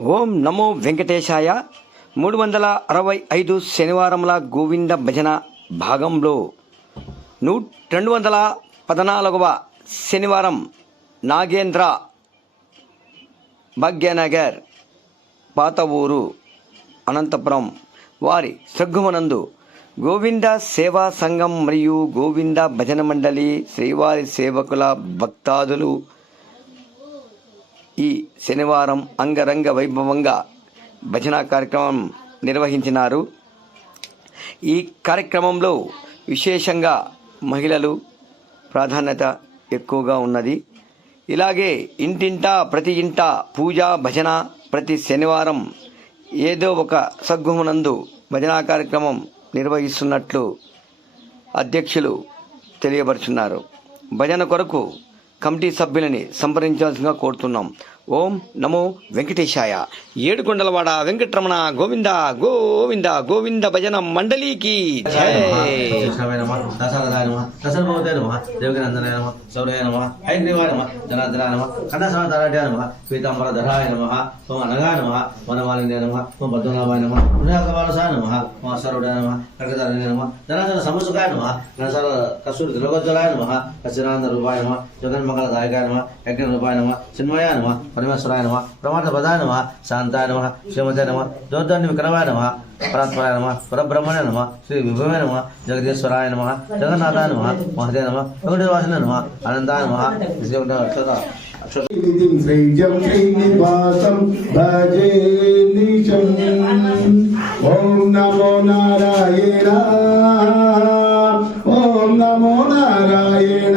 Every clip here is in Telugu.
ఓం నమో వెంకటేశాయ. మూడు వందల అరవై ఐదు శనివారంల గోవింద భజన భాగంలో నూ రెండు వందల పద్నాలుగవ శనివారం నాగేంద్ర భాగ్యనగర్ పాత ఊరు అనంతపురం వారి సగ్గుమనందు గోవింద సేవా సంఘం మరియు గోవింద భజన మండలి శ్రీవారి సేవకుల భక్తాదులు ఈ శనివారం అంగరంగ వైభవంగా భజన కార్యక్రమం నిర్వహించినారు. ఈ కార్యక్రమంలో విశేషంగా మహిళలు ప్రాధాన్యత ఎక్కువగా ఉన్నది. ఇలాగే ఇంటింటా ప్రతి ఇంట పూజ భజన ప్రతి శనివారం ఏదో ఒక సగ్గుమునందు భజనా కార్యక్రమం నిర్వహిస్తున్నట్లు అధ్యక్షులు తెలియపరుచున్నారు. భజన కొరకు కమిటీ సభ్యులని సంప్రదించాల్సిందిగా కోరుతున్నాం. ఓం నమో వెంకటేశాయ. ఏడుకొండలవాడ వెంకటరమణ గోవింద గోవింద గోవింద భజన మండలికి జగన్మంగళ దాయకాయనమా యజ్ఞ రూపాయనమా నమ परमेश्वराय नम परमार्थपदाय नम, शांताय नम श्रीमते नम ज्योतन विक्रमाय नम, परात्पराय नम, परब्रह्मणे नम श्री विभवे नम, जगदीश्वराय नम, जगन्नाथाय नम महदे नम वेंकटेवासिने नम आनंदाय नम श्रीजं श्रीनिवासं भजे निशम् नमो नारायण ॐ नमो नारायण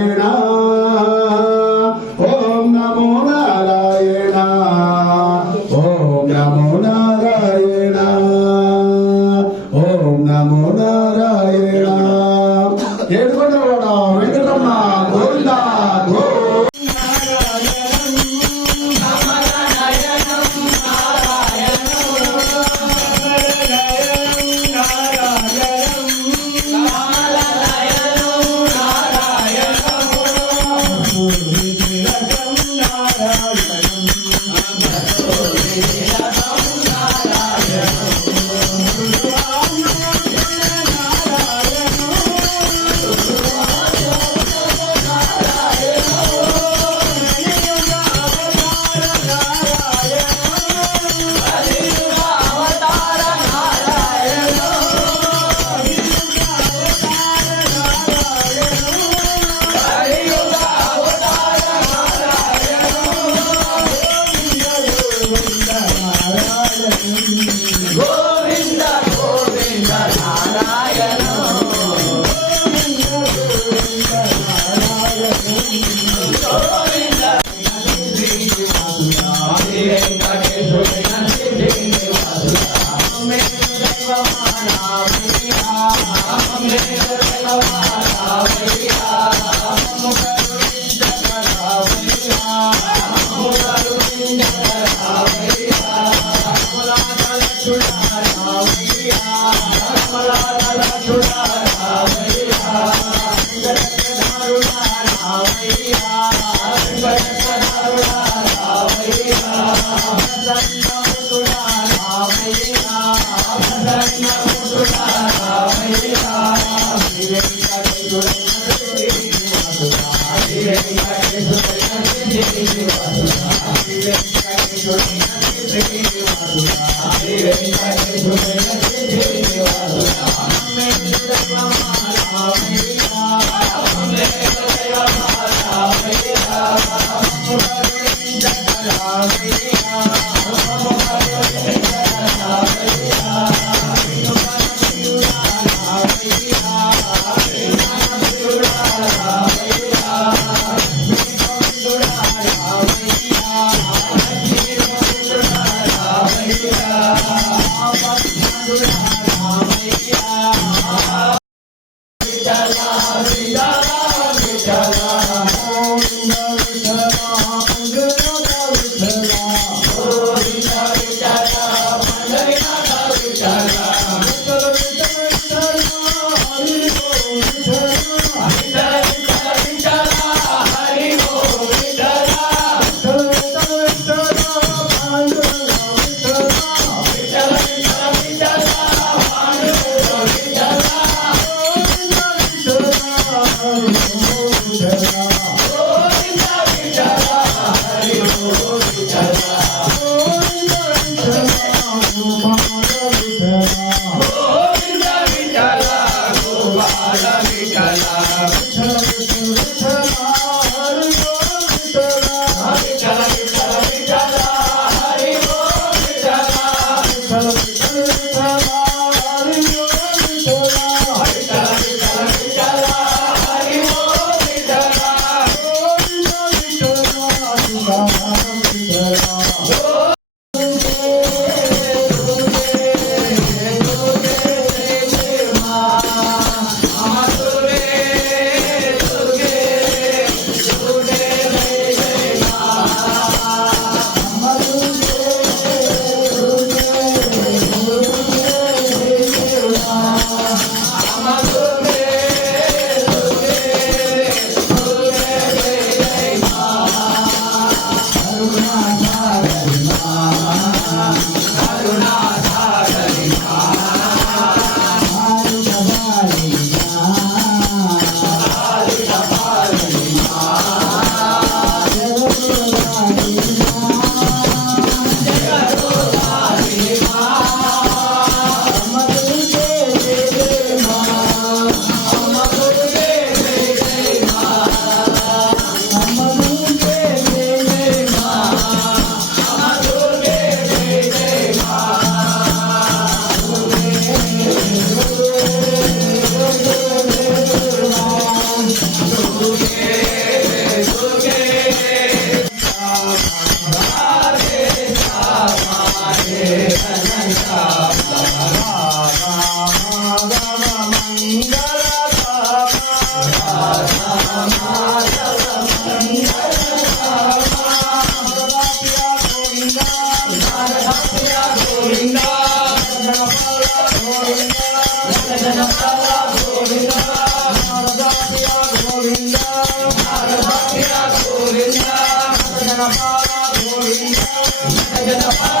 గోవింద జగత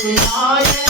శివాన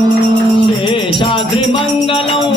மங்களம்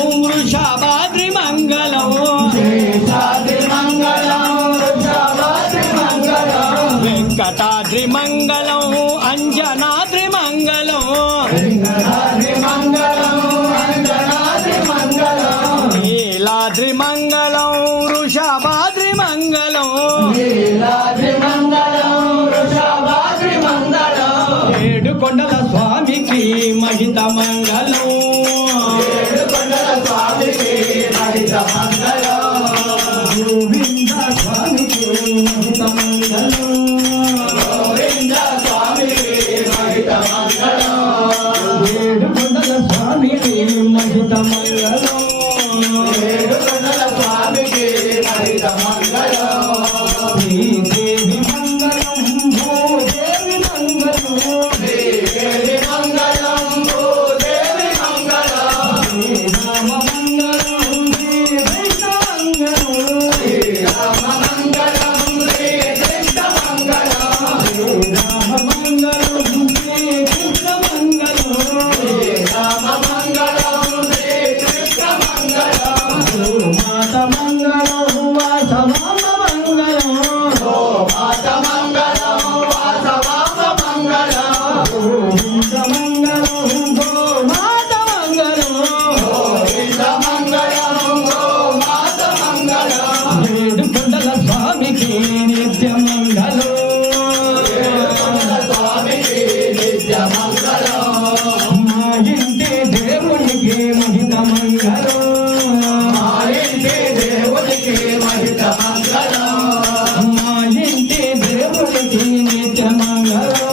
Yeah.